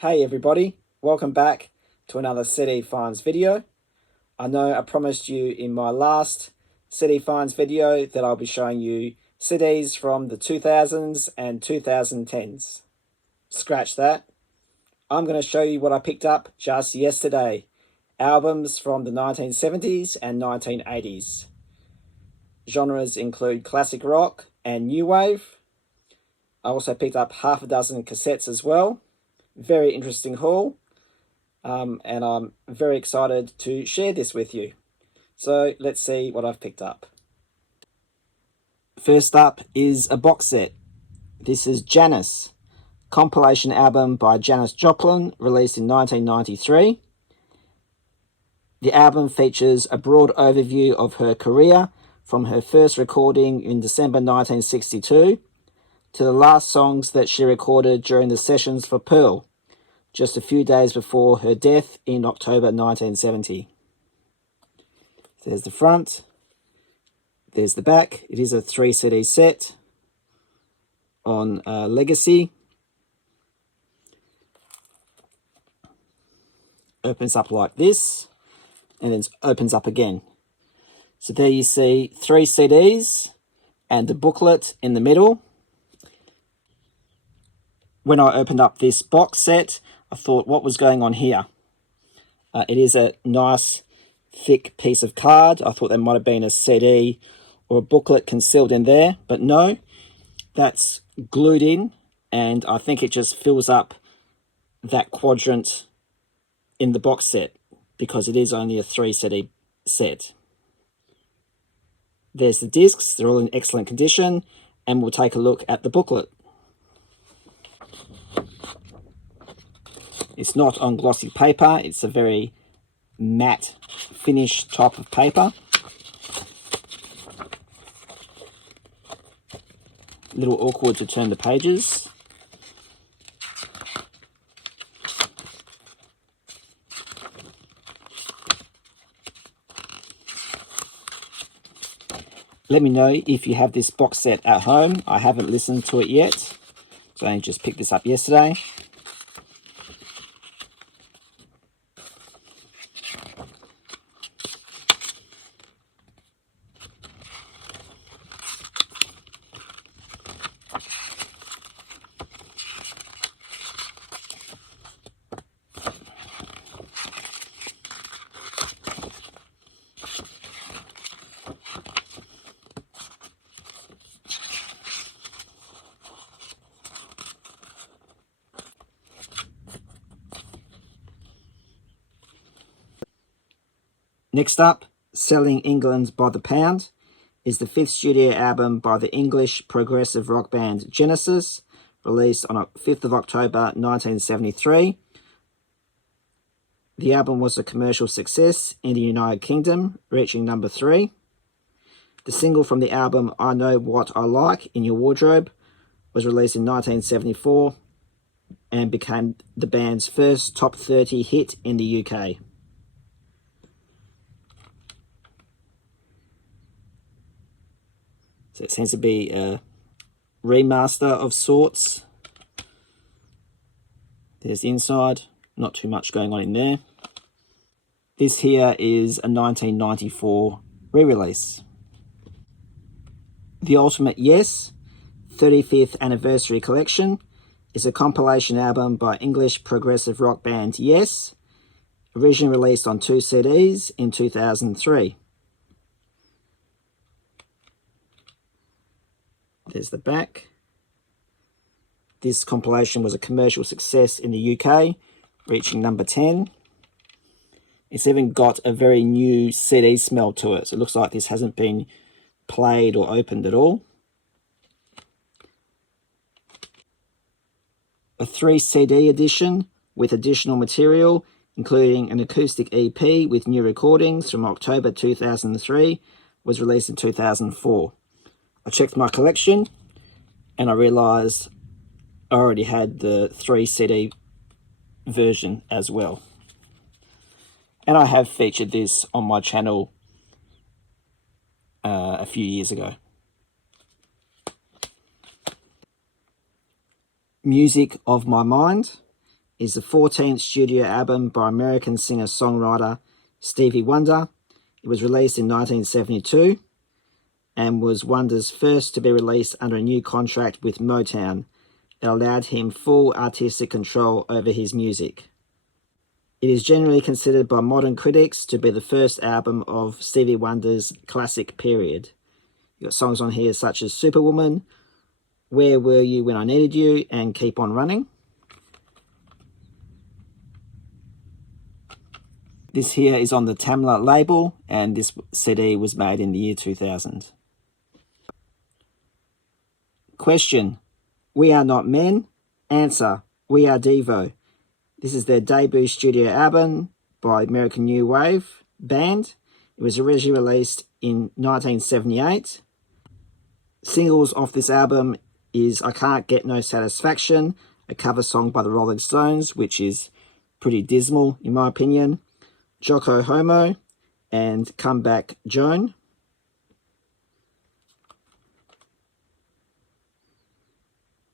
Hey everybody, welcome back to another CD Finds video. I know I promised you in my last CD Finds video that I'll be showing you CDs from the 2000s and 2010s. Scratch that. I'm going to show you what I picked up just yesterday. Albums from the 1970s and 1980s. Genres include classic rock and new wave. I also picked up half a dozen cassettes as well. Very interesting haul, and I'm very excited to share this with you. So let's see what I've picked up. First up is a box set. This is Janis, compilation album by Janis Joplin, released in 1993. The album features a broad overview of her career from her first recording in December 1962 to the last songs that she recorded during the sessions for Pearl, just a few days before her death in October 1970. There's the front, there's the back. It is a 3 CD set on Legacy. Opens up like this, and then opens up again. So there you see 3 CDs and the booklet in the middle. When I opened up this box set, I thought, what was going on here? It is a nice, thick piece of card. I thought there might have been a CD or a booklet concealed in there, but no, that's glued in, and I think it just fills up that quadrant in the box set because it is only a 3 CD set. There's the discs. They're all in excellent condition, and we'll take a look at the booklet. It's not on glossy paper. It's a very matte finish type of paper. A little awkward to turn the pages. Let me know if you have this box set at home. I haven't listened to it yet, so I just picked this up yesterday. Next up, Selling England by the Pound, is the 5th studio album by the English progressive rock band Genesis, released on 5th of October 1973. The album was a commercial success in the United Kingdom, reaching number 3. The single from the album, I Know What I Like in Your Wardrobe, was released in 1974 and became the band's first top 30 hit in the UK. So it seems to be a remaster of sorts. There's the inside, not too much going on in there. This here is a 1994 re-release. The Ultimate Yes 35th Anniversary Collection is a compilation album by English progressive rock band Yes, originally released on 2 CDs in 2003. There's the back. This compilation was a commercial success in the UK, reaching number 10. It's even got a very new CD smell to it, so it looks like this hasn't been played or opened at all. A 3 CD edition with additional material, including an acoustic EP with new recordings from October 2003, was released in 2004. I checked my collection and I realised I already had the 3 CD version as well. And I have featured this on my channel a few years ago. Music of My Mind is the 14th studio album by American singer-songwriter Stevie Wonder. It was released in 1972 and was Wonder's first to be released under a new contract with Motown that allowed him full artistic control over his music. It is generally considered by modern critics to be the first album of Stevie Wonder's classic period. You've got songs on here such as Superwoman, Where Were You When I Needed You, and Keep On Running. This here is on the Tamla label, and this CD was made in the year 2000. Question: We Are Not Men? Answer: We Are Devo. This is their debut studio album by American New Wave band. It was originally released in 1978. Singles off this album is I Can't Get No Satisfaction, a cover song by the Rolling Stones, which is pretty dismal in my opinion, Jocko Homo, and Come Back Joan.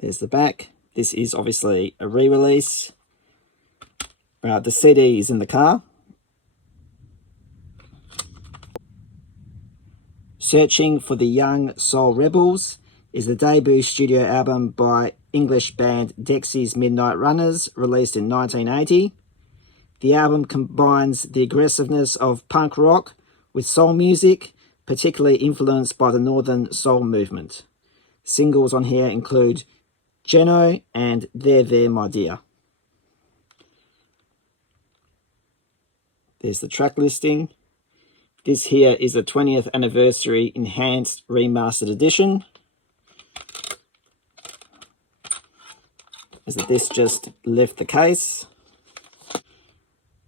There's the back. This is obviously a re-release. The CD is in the car. Searching for the Young Soul Rebels is the debut studio album by English band Dexy's Midnight Runners, released in 1980. The album combines the aggressiveness of punk rock with soul music, particularly influenced by the Northern Soul movement. Singles on here include Geno and There My Dear. There's the track listing. This here is the 20th anniversary enhanced remastered edition. As the disc just left the case.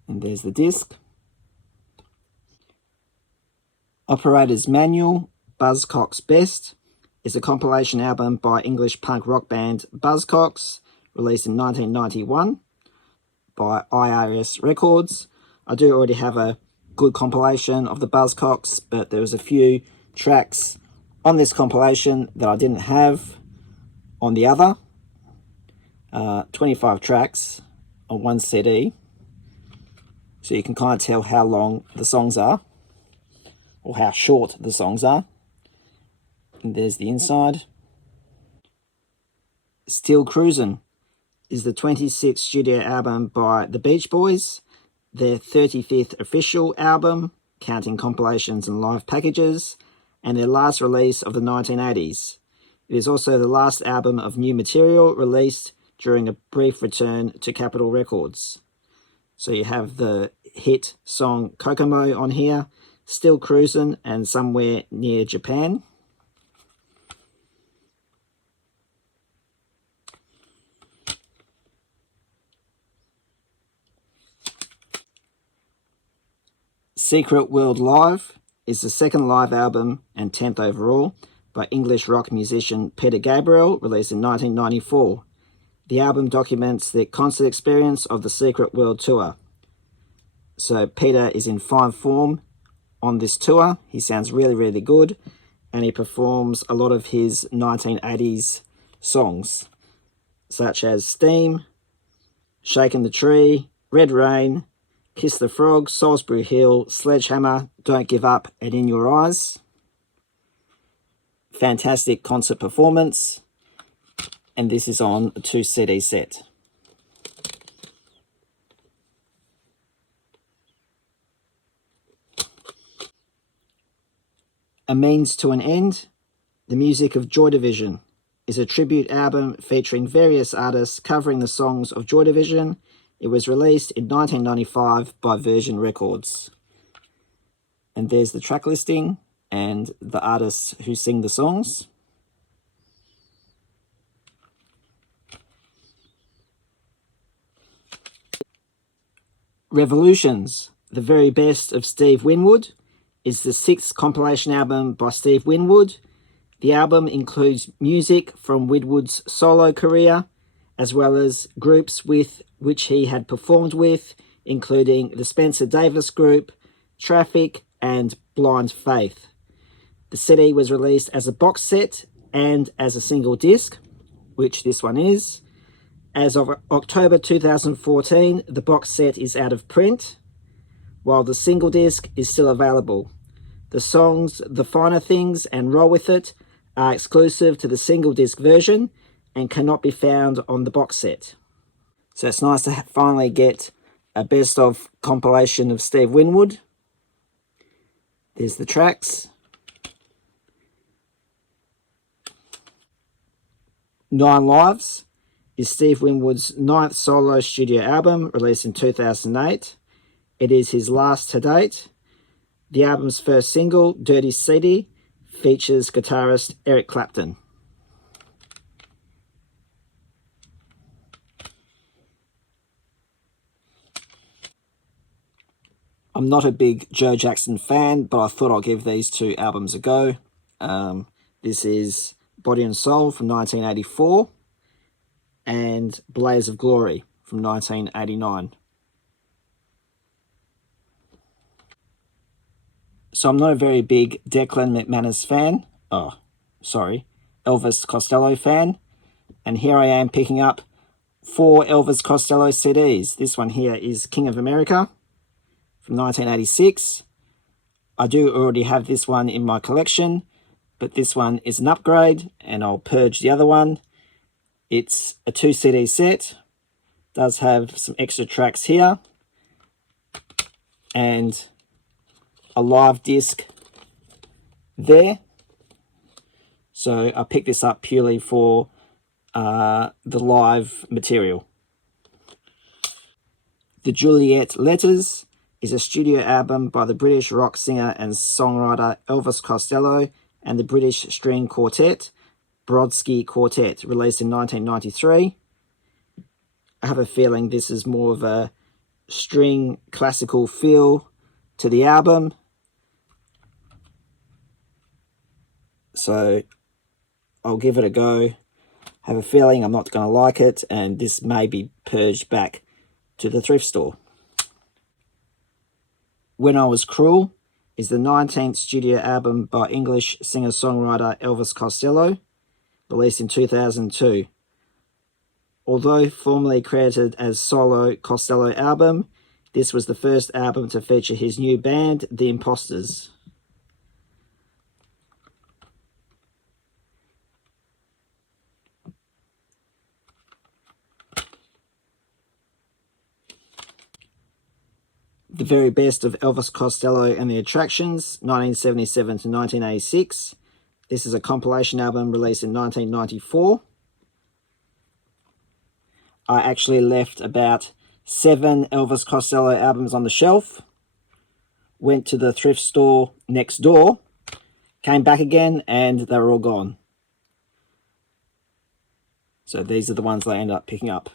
And there's the disc. Operator's Manual, Buzzcocks Best, is a compilation album by English punk rock band Buzzcocks, released in 1991 by IRS Records. I do already have a good compilation of the Buzzcocks, but there was a few tracks on this compilation that I didn't have on the other. 25 tracks on one CD. So you can kind of tell how long the songs are, or how short the songs are. And there's the inside. Still Cruisin' is the 26th studio album by the Beach Boys, their 35th official album, counting compilations and live packages, and their last release of the 1980s. It is also the last album of new material released during a brief return to Capitol Records. So you have the hit song Kokomo on here, Still Cruisin', and Somewhere Near Japan. Secret World Live is the second live album and 10th overall by English rock musician Peter Gabriel, released in 1994. The album documents the concert experience of the Secret World Tour. So Peter is in fine form on this tour. He sounds really, really good, and he performs a lot of his 1980s songs, such as Steam, Shakin' the Tree, Red Rain, Kiss the Frog, Salisbury Hill, Sledgehammer, Don't Give Up, and In Your Eyes. Fantastic concert performance, and this is on a 2 CD set. A Means to an End, the music of Joy Division, is a tribute album featuring various artists covering the songs of Joy Division. It was released in 1995 by Virgin Records. And there's the track listing and the artists who sing the songs. Revolutions, the very best of Steve Winwood, is the 6th compilation album by Steve Winwood. The album includes music from Winwood's solo career, as well as groups with which he had performed with, including the Spencer Davis Group, Traffic, and Blind Faith. The CD was released as a box set and as a single disc, which this one is. As of October 2014, the box set is out of print, while the single disc is still available. The songs The Finer Things and Roll With It are exclusive to the single disc version and cannot be found on the box set. So it's nice to finally get a best of compilation of Steve Winwood. There's the tracks. Nine Lives is Steve Winwood's 9th solo studio album, released in 2008. It is his last to date. The album's first single, Dirty City, features guitarist Eric Clapton. I'm not a big Joe Jackson fan, but I thought I'll give these two albums a go. This is Body and Soul from 1984 and Blaze of Glory from 1989. So I'm not a very big Declan McManus fan. Elvis Costello fan. And here I am picking up 4 Elvis Costello CDs. This one here is King of America from 1986. I do already have this one in my collection, but this one is an upgrade and I'll purge the other one. It's a 2 CD set. Does have some extra tracks here and a live disc there. So I picked this up purely for the live material. The Juliet Letters is a studio album by the British rock singer and songwriter Elvis Costello and the British string quartet Brodsky Quartet, released in 1993. I have a feeling this is more of a string classical feel to the album. So I'll give it a go. Have a feeling I'm not going to like it, and this may be purged back to the thrift store. When I Was Cruel is the 19th studio album by English singer-songwriter Elvis Costello, released in 2002. Although formerly credited as solo Costello album, this was the first album to feature his new band, The Imposters. The Very Best of Elvis Costello and the Attractions, 1977 to 1986. This is a compilation album released in 1994. I actually left about 7 Elvis Costello albums on the shelf. Went to the thrift store next door. Came back again and they were all gone. So these are the ones that I ended up picking up.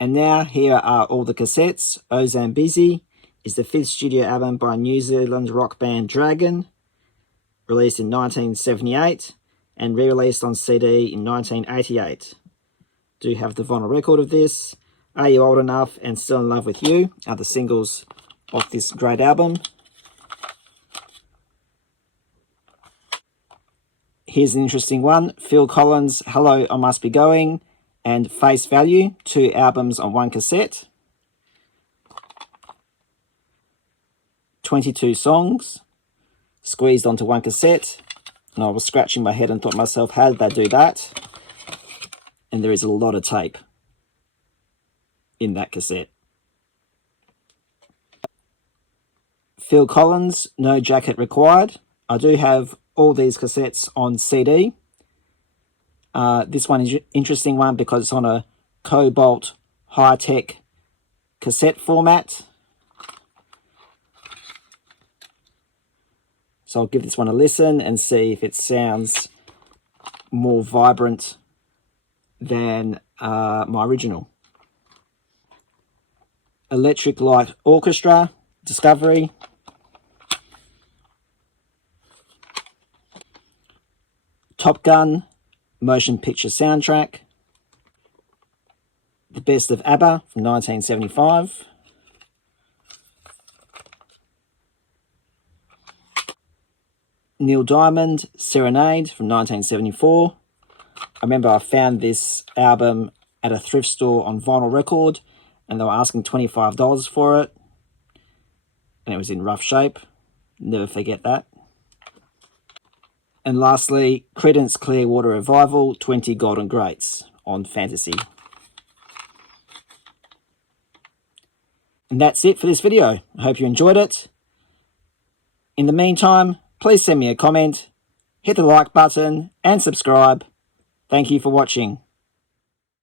And now here are all the cassettes. O Zambezi is the 5th studio album by New Zealand rock band Dragon, released in 1978 and re-released on CD in 1988. Do have the vinyl record of this. Are You Old Enough and Still in Love with You are the singles of this great album. Here's an interesting one. Phil Collins' Hello, I Must Be Going and Face Value, 2 albums on 1 cassette. 22 songs squeezed onto 1 cassette. And I was scratching my head and thought to myself, how did they do that? And there is a lot of tape in that cassette. Phil Collins, No Jacket Required. I do have all these cassettes on CD. This one is an interesting one because it's on a Cobalt high-tech cassette format. So I'll give this one a listen and see if it sounds more vibrant than my original. Electric Light Orchestra, Discovery. Top Gun, motion picture soundtrack. The Best of ABBA from 1975. Neil Diamond, Serenade from 1974. I remember I found this album at a thrift store on vinyl record, and they were asking $25 for it, and it was in rough shape. Never forget that. And lastly, Creedence Clearwater Revival, 20 Golden Greats on Fantasy. And that's it for this video. I hope you enjoyed it. In the meantime, please send me a comment, hit the like button and subscribe. Thank you for watching.